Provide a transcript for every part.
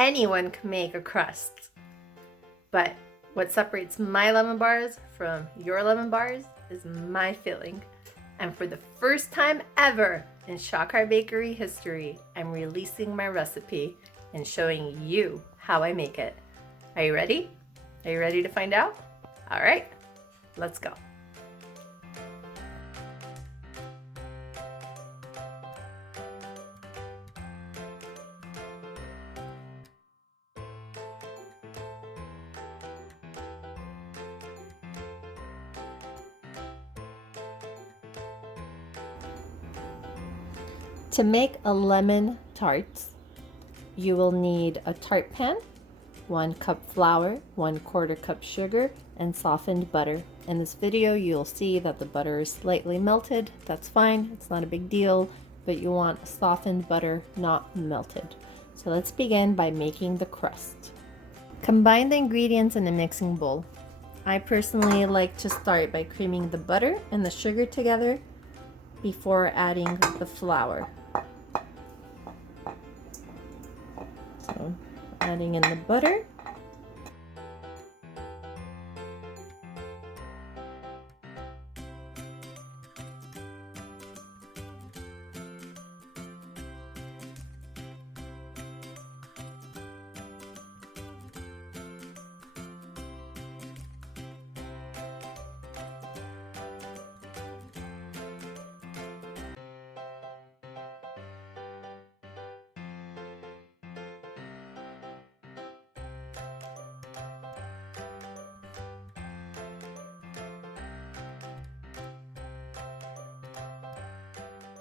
Anyone can make a crust, but what separates my lemon bars from your lemon bars is my filling. And for the first time ever in Shakar Bakery history, I'm releasing my recipe and showing you how I make it. Are you ready? Are you ready to find out? All right, let's go. To make a lemon tart, you will need a tart pan, 1 cup flour, 1/4 cup sugar, and softened butter. In this video, you'll see that the butter is slightly melted. That's fine, it's not a big deal, but you want softened butter, not melted. So let's begin by making the crust. Combine the ingredients in a mixing bowl. I personally like to start by creaming the butter and the sugar together before adding the flour. So adding in the butter.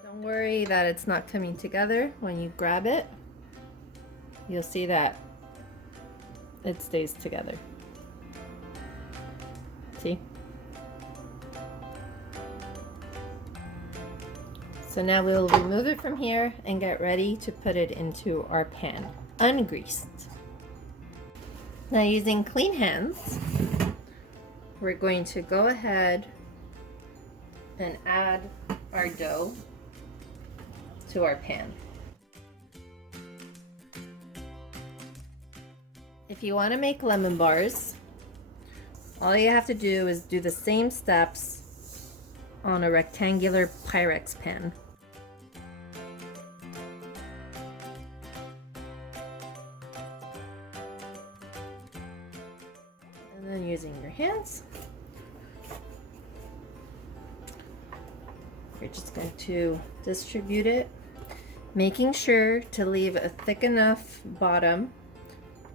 Don't worry that it's not coming together. When you grab it, you'll see that it stays together. See? So now we'll remove it from here and get ready to put it into our pan, ungreased. Now using clean hands, we're going to go ahead and add our dough to our pan. If you want to make lemon bars, all you have to do is do the same steps on a rectangular pyrex pan. And then using your hands, you're just going to distribute it, making sure to leave a thick enough bottom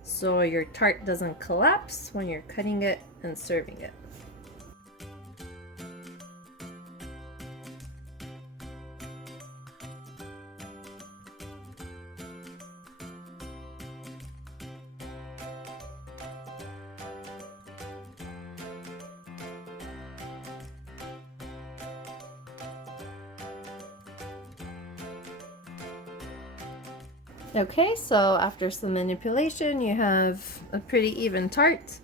so your tart doesn't collapse when you're cutting it and serving it. Okay, so after some manipulation, you have a pretty even tart.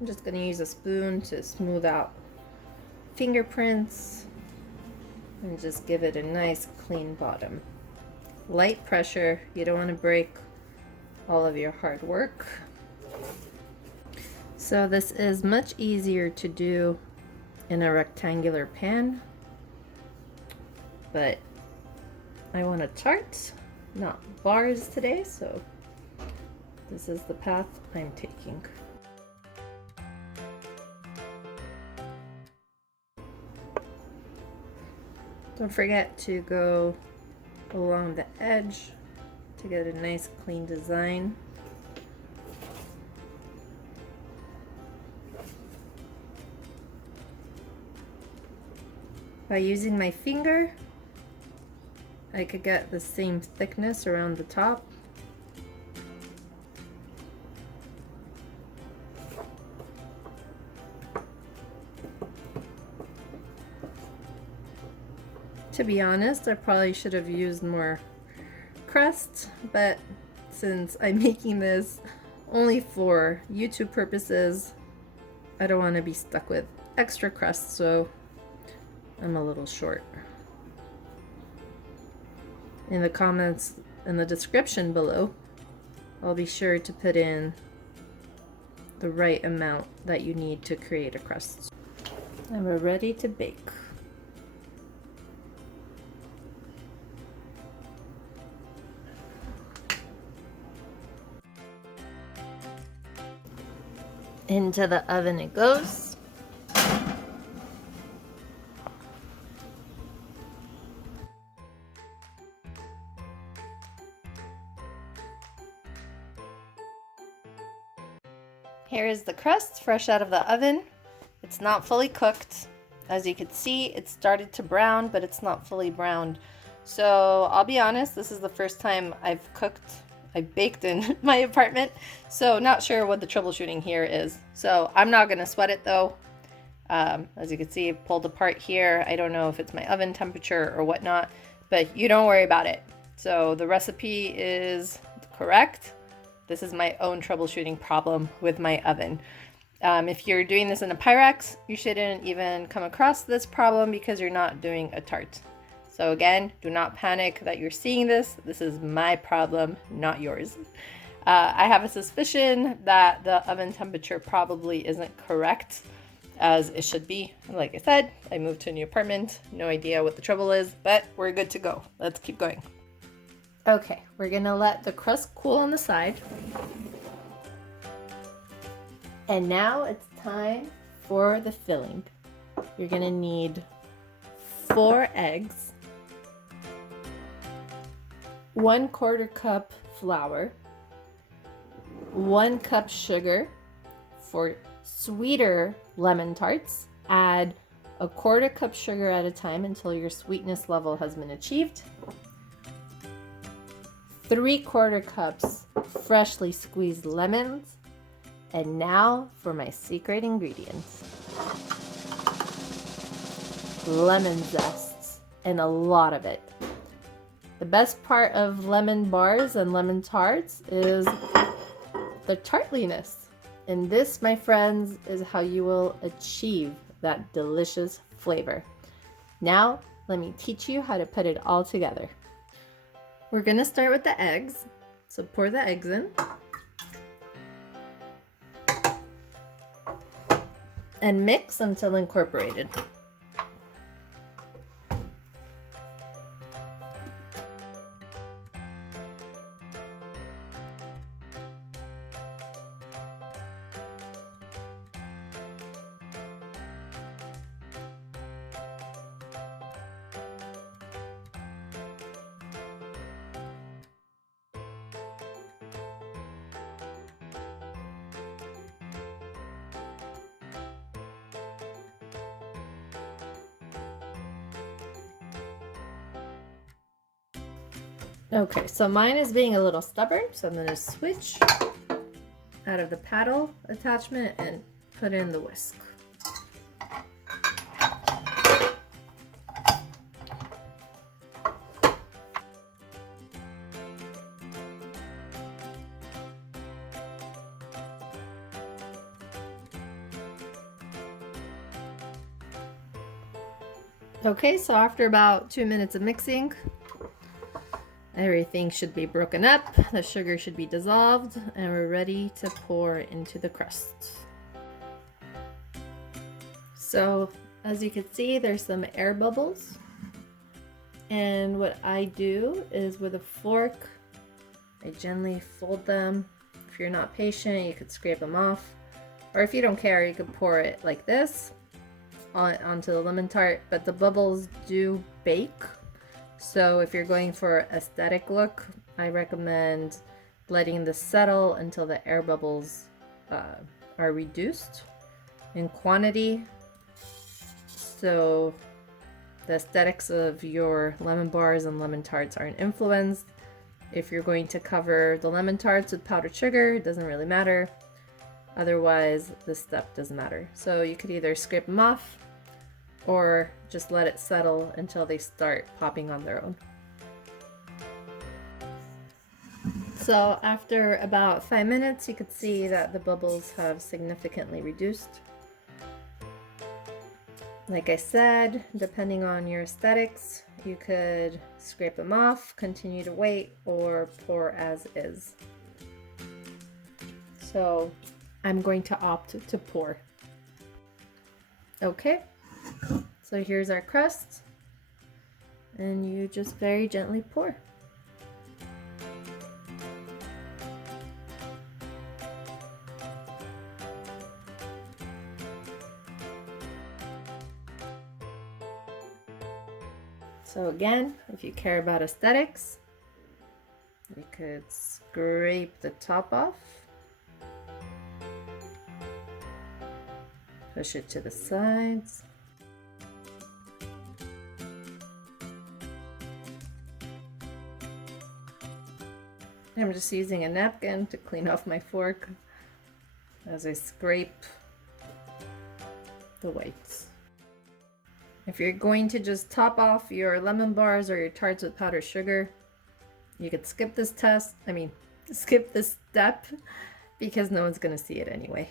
I'm just going to use a spoon to smooth out fingerprints and just give it a nice clean bottom. Light pressure, you don't want to break all of your hard work. So this is much easier to do in a rectangular pan, but I want a tart, not bars today, so this is the path I'm taking. Don't forget to go along the edge to get a nice clean design. By using my finger, I could get the same thickness around the top. To be honest, I probably should have used more crust, but since I'm making this only for YouTube purposes, I don't want to be stuck with extra crust, so I'm a little short. In the comments in the description below, I'll be sure to put in the right amount that you need to create a crust. And we're ready to bake. Into the oven it goes. Here is the crust fresh out of the oven. It's not fully cooked. As you can see, it started to brown, but it's not fully browned. So I'll be honest, this is the first time I baked in my apartment. So not sure what the troubleshooting here is. So I'm not gonna sweat it though. As you can see, it pulled apart here. I don't know if it's my oven temperature or whatnot, but you don't worry about it. So the recipe is correct. This is my own troubleshooting problem with my oven. If you're doing this in a pyrex, you shouldn't even come across this problem because you're not doing a tart. So again, do not panic that you're seeing this. This is my problem, not yours. I have a suspicion that the oven temperature probably isn't correct as it should be. Like I said, I moved to a new apartment, no idea what the trouble is, but we're good to go. Let's keep going. Okay, we're gonna let the crust cool on the side. And now it's time for the filling. You're gonna need 4 eggs, 1/4 cup flour, 1 cup sugar. For sweeter lemon tarts, add 1/4 cup sugar at a time until your sweetness level has been achieved. 3/4 cups freshly squeezed lemons. And now for my secret ingredients. Lemon zest, and a lot of it. The best part of lemon bars and lemon tarts is the tartliness. And this, my friends, is how you will achieve that delicious flavor. Now, let me teach you how to put it all together. We're gonna start with the eggs. So pour the eggs in. And mix until incorporated. Okay, so mine is being a little stubborn, so I'm going to switch out of the paddle attachment and put in the whisk. Okay, so after about 2 minutes of mixing, everything should be broken up, the sugar should be dissolved, and we're ready to pour into the crust. So as you can see, there's some air bubbles. And what I do is with a fork, I gently fold them. If you're not patient, you could scrape them off. Or if you don't care, you could pour it like this onto the lemon tart, but the bubbles do bake. So if you're going for aesthetic look, I recommend letting this settle until the air bubbles are reduced in quantity. So the aesthetics of your lemon bars and lemon tarts aren't influenced. If you're going to cover the lemon tarts with powdered sugar, it doesn't really matter. Otherwise, this step doesn't matter. So you could either scrape them off or just let it settle until they start popping on their own. So after about 5 minutes, you could see that the bubbles have significantly reduced. Like I said, depending on your aesthetics, you could scrape them off, continue to wait, or pour as is. So I'm going to opt to pour. Okay, so here's our crust, and you just very gently pour. So again, if you care about aesthetics, you could scrape the top off, push it to the sides. I'm just using a napkin to clean off my fork as I scrape the whites. If you're going to just top off your lemon bars or your tarts with powdered sugar, you could skip this skip this step, because no one's gonna see it anyway.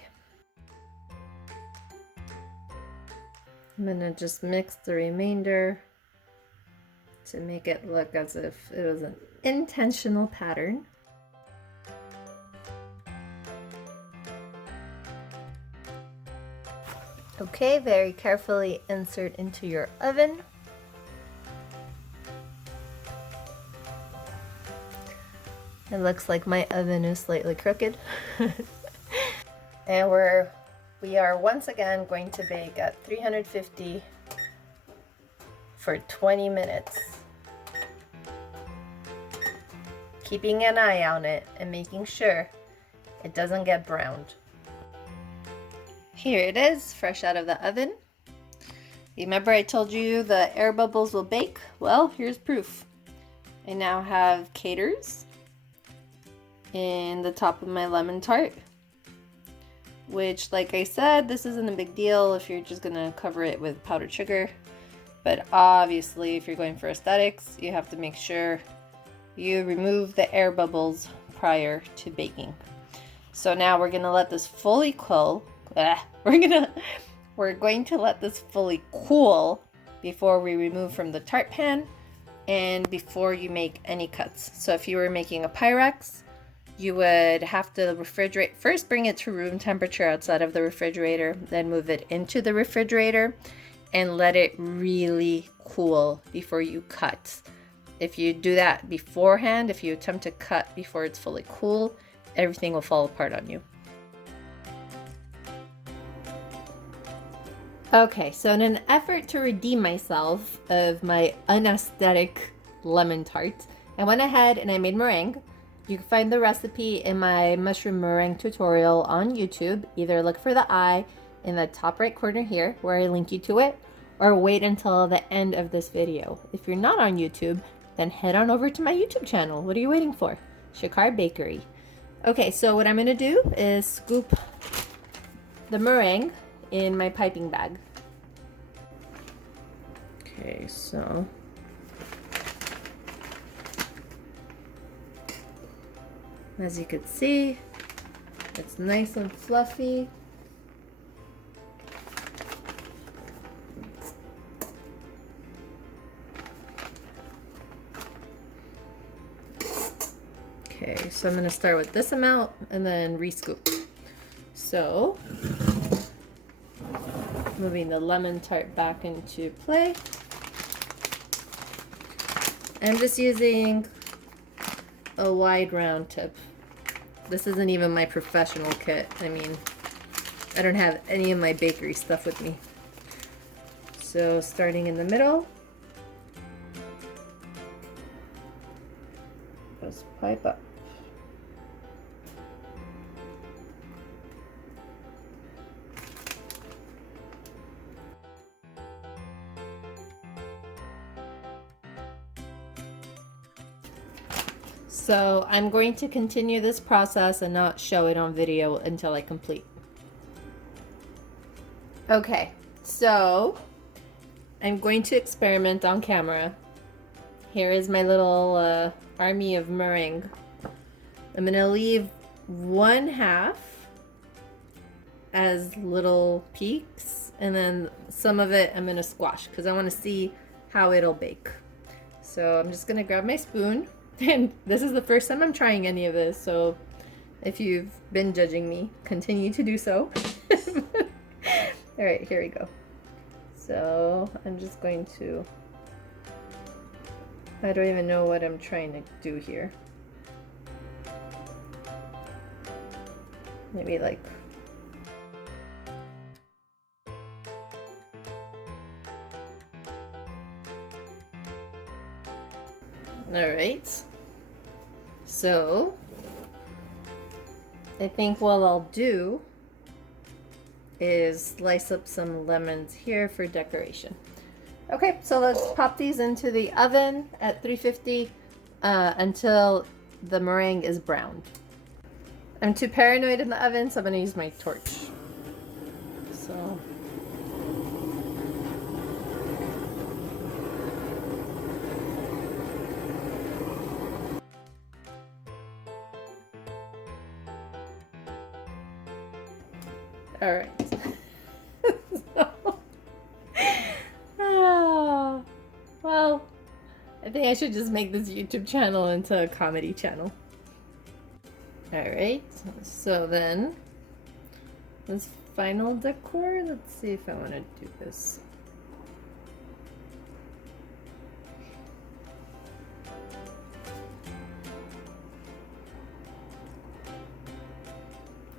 I'm gonna just mix the remainder to make it look as if it was an intentional pattern. Okay, very carefully insert into your oven. It looks like my oven is slightly crooked. And we are once again going to bake at 350 for 20 minutes. Keeping an eye on it and making sure it doesn't get browned. Here it is, fresh out of the oven. Remember I told you the air bubbles will bake? Well, here's proof. I now have caters in the top of my lemon tart, which, like I said, this isn't a big deal if you're just gonna cover it with powdered sugar. But obviously, if you're going for aesthetics, you have to make sure you remove the air bubbles prior to baking. So now we're gonna let this fully cool. We're going to let this fully cool before we remove from the tart pan and before you make any cuts. So if you were making a pyrex, you would have to refrigerate, first bring it to room temperature outside of the refrigerator, then move it into the refrigerator and let it really cool before you cut. If you do that beforehand, if you attempt to cut before it's fully cool, everything will fall apart on you. Okay, so in an effort to redeem myself of my unaesthetic lemon tart, I went ahead and I made meringue. You can find the recipe in my mushroom meringue tutorial on YouTube. Either look for the eye in the top right corner here where I link you to it, or wait until the end of this video. If you're not on YouTube, then head on over to my YouTube channel. What are you waiting for? Shakar Bakery. Okay, so what I'm gonna do is scoop the meringue in my piping bag. Okay, so as you can see, it's nice and fluffy. Okay, so I'm going to start with this amount and then re-scoop. So, moving the lemon tart back into play. I'm just using a wide round tip. This isn't even my professional kit. I mean, I don't have any of my bakery stuff with me. So starting in the middle, just pipe up. So I'm going to continue this process and not show it on video until I complete. Okay, so I'm going to experiment on camera. Here is my little army of meringue. I'm gonna leave one half as little peaks, and then some of it I'm gonna squash because I want to see how it'll bake. So I'm just gonna grab my spoon. And this is the first time I'm trying any of this, so If you've been judging me, continue to do so. All right, here we go. So I'm just going to, I don't even know what I'm trying to do here. Maybe like, all right. So I think what I'll do is slice up some lemons here for decoration. Okay, so let's pop these into the oven at 350 until the meringue is browned. I'm too paranoid in the oven, so I'm gonna use my torch. So. All right. Well, I think I should just make this YouTube channel into a comedy channel. All right, so then this final decor, let's see if I want to do this.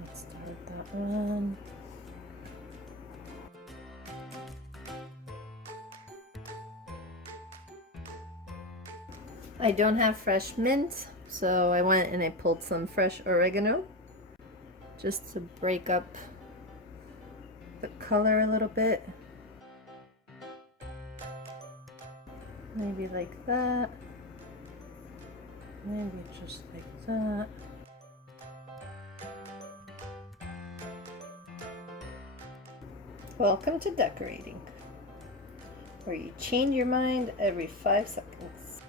Let's start that one. I don't have fresh mint, so I went and I pulled some fresh oregano just to break up the color a little bit. Maybe like that. Maybe just like that. Welcome to decorating, where you change your mind every 5 seconds.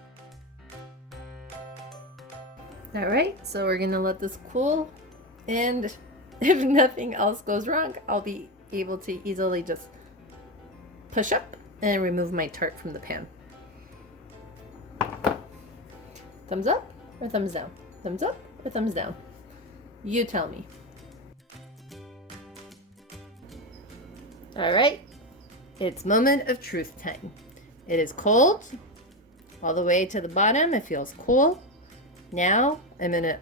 Alright, so we're gonna let this cool, and if nothing else goes wrong, I'll be able to easily just push up and remove my tart from the pan. Thumbs up or thumbs down? Thumbs up or thumbs down? You tell me. Alright, it's moment of truth time. It is cold, all the way to the bottom, it feels cool. Now I'm gonna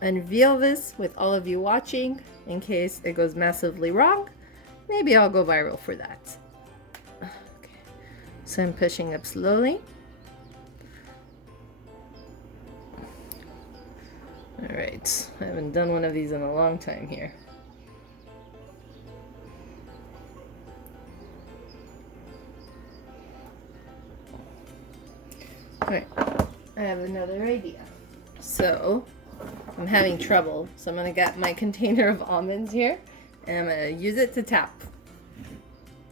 unveil this with all of you watching in case it goes massively wrong. Maybe I'll go viral for that. Okay. So I'm pushing up slowly. All right, I haven't done one of these in a long time here. All right. I have another idea. So I'm having trouble, so I'm gonna get my container of almonds here and I'm gonna use it to tap.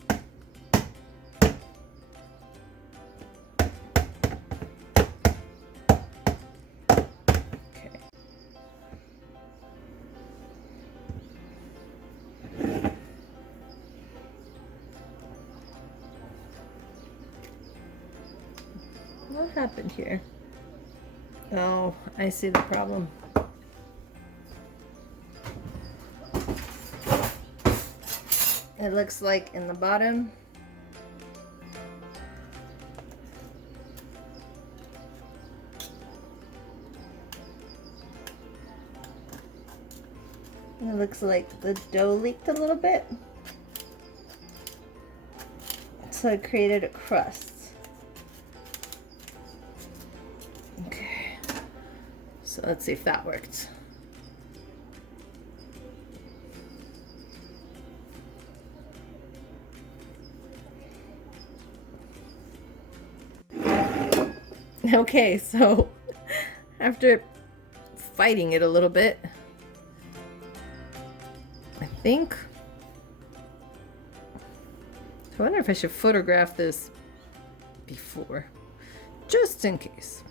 Okay. What happened here? Oh, I see the problem. It looks like in the bottom, it looks like the dough leaked a little bit, so it created a crust. So let's see if that worked. Okay, so after fighting it a little bit, I think, I wonder if I should photograph this before, just in case.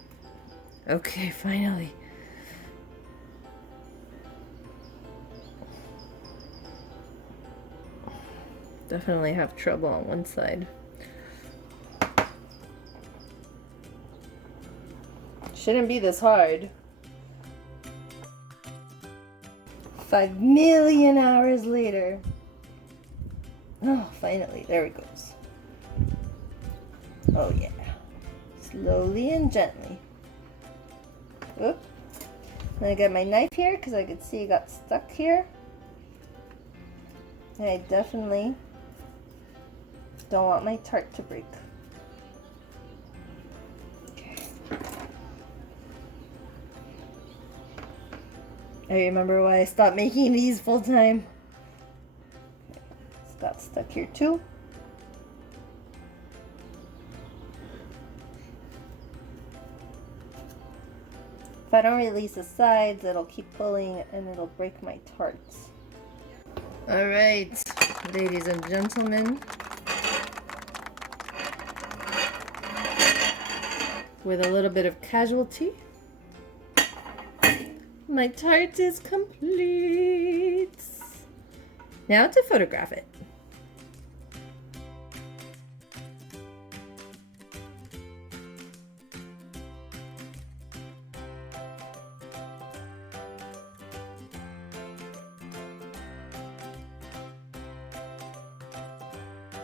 Okay, finally. Definitely have trouble on one side. Shouldn't be this hard. 5 million hours later. Oh, finally, there it goes. Oh yeah. Slowly and gently. Oop. I'm gonna get my knife here because I could see it got stuck here. I definitely don't want my tart to break. Okay. I remember why I stopped making these full time. It's got stuck here too. If I don't release the sides, it'll keep pulling and it'll break my tarts. All right, ladies and gentlemen, with a little bit of casualty, my tart is complete. Now to photograph it.